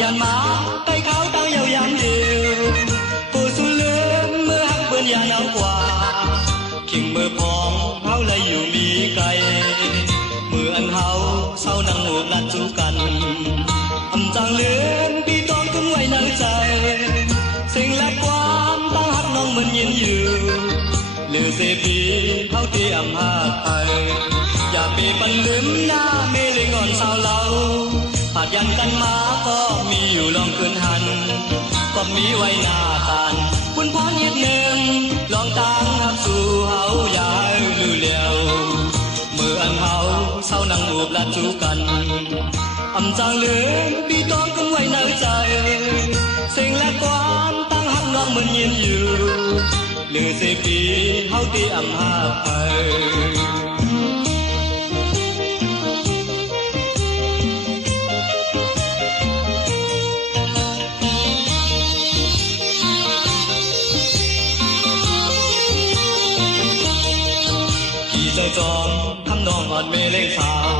ยันมาใต้เขาตั้งยาวยามเดียวผู้สูญเลือเมื่อหักเปื้อนยาหนาวกว่าขิงมือพองเขาเลยอยู่มีไกลมืออันเขาเศร้านั่งหูนัดจูกันอำจางเลือนปีตองถึงไว้ในใจสิ่งและความตั้งหักน้องมันยินอยู่หรือเสพีเขาที่อำหาไทยอย่าไปปันลืมหน้าเมลิงอ่อนสาวเราหากยันกันมาก็มีอยู่ลองคืนหันก็มีไว้หน้าตานคุณพ่อเนียดหนึ่งลองตั้งหักสู่เฮาอย่าให้ลือเลี้ยวมืออันเฮาเศร้านั่งอูบลัดจูกันอำจางเลือนปีตองถึงไว้ในใจสิ่งและความตั้งหักน้องมันยินอยู่หรือเสพีเฮาที่อำหาไทยจอมทำนองอ่อนเมเล่สาว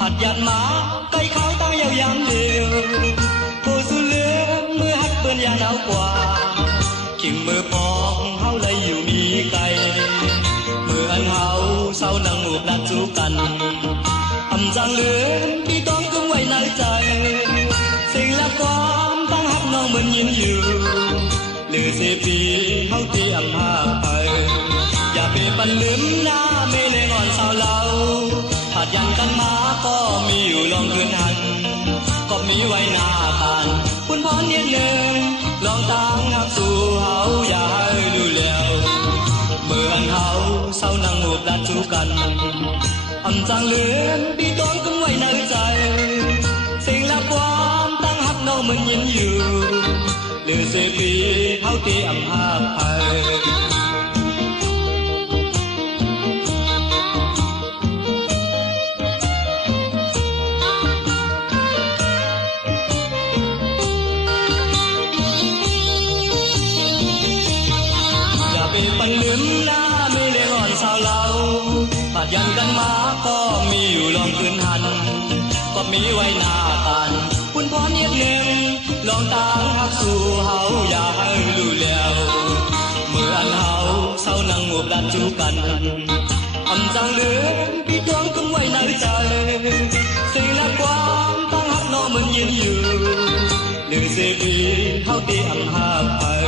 หัดยันมาใกล้เขาตั้งยาวยามเดียวผู้สูญเลือเมื่อหักเปื้อนยาหนาวกว่าขิงมือพองเฮาเลยอยู่มีไกลมืออันเฮาเศร้านั่งหูนัดจูกันอำจางเลือนปีตองกึ่งไว้ในใจสิ่งและความตั้งหักน้องเหมือนยินอยู่หรือเสียปีเฮาที่อำหาไทยอย่าไปปันลืมหน้าเมเลงอ่อนสาวเราหากยันกันมาก็มีอยู่ลองคืนหันก็มีไว้หน้าตานคุณพ่อเนียดหนึ่งลองตั้งหักสู่เฮาอย่าให้ดูแล้วเมื่ออันเฮาเศร้านั่งหูบลัดจูกันอำจางเลือนปีตองกึ่งไว้ในใจสิ่งและความตั้งหักน้องมันยินอยู่หรือเสียปีเฮาที่อำหาไทยปันลืมหน้าไม่เลงอ่อนสาวเราหากยันกันมาก็มีอยู่ลองคืนหันก็มีไว้หน้าตานคุณพ่อเนียดหนึ่งลองตั้งหักสู่เฮาอย่าให้รู้แล้วเมื่ออันเฮาเศร้านั่งหูบลัดจูกันอำจางเลือนปีตองกึ่งไว้ในใจสิ่งและความตั้งหักน้องมันยินอยู่หรือเสียพีเฮาที่อำหาไทย